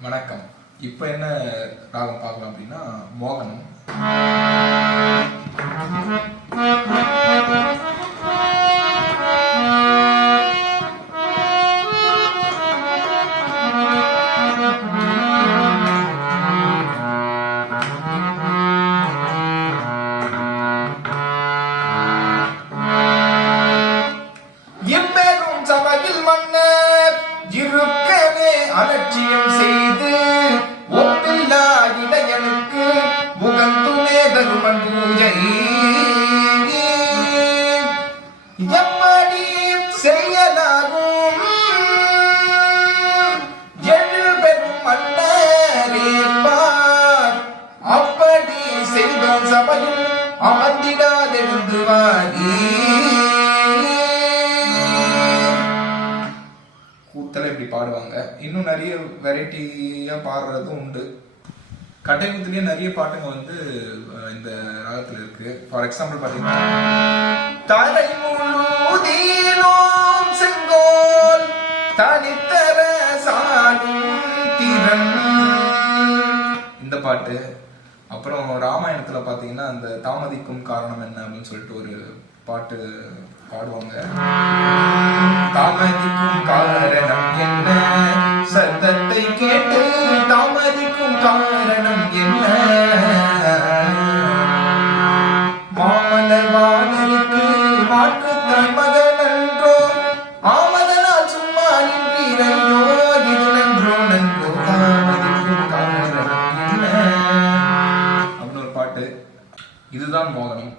வணக்கம். இப்போ என்ன ராகம் பார்க்கலாம் அப்படின்னா மோகனம். எப்பேரும் சபையில் மன்னர் இருக்கவே அலட்சியம் செய்து முகந்துமே பூஜை எப்படி செய்யலாகும் எழு பெரும் மன்னரேப்பார் அப்படி செய்தோம் சபையில் அமர்ந்திடாதெழுந்து வாரி கூத்தலை இப்படி பாடுவாங்க. இன்னும் நிறைய வெரைட்டியா பாடுறதும் உண்டு. கட்டைக்குத்துலயே நிறைய பாட்டுங்க வந்து இந்த ராகத்தில் இருக்கு. ஃபார் எக்ஸாம்பிள் பார்த்தீங்கன்னா தலை முழுதீனோம் செங்கோல் தனித்தர சாடும் திறன் இந்த பாட்டு. அப்புறம் ராமாயணத்துல பாத்தீங்கன்னா அந்த தாமதிக்கும் காரணம் என்ன அப்படின்னு சொல்லிட்டு ஒரு பாட்டு பாடுவாங்க. தாமதிக்கும் காரணம் மாற்று தன்மதன் என்றோ ஆமதனா சும்மா நின்றீரையோ இது அப்படின்னு ஒரு பாட்டு. இதுதான் மோகனம்.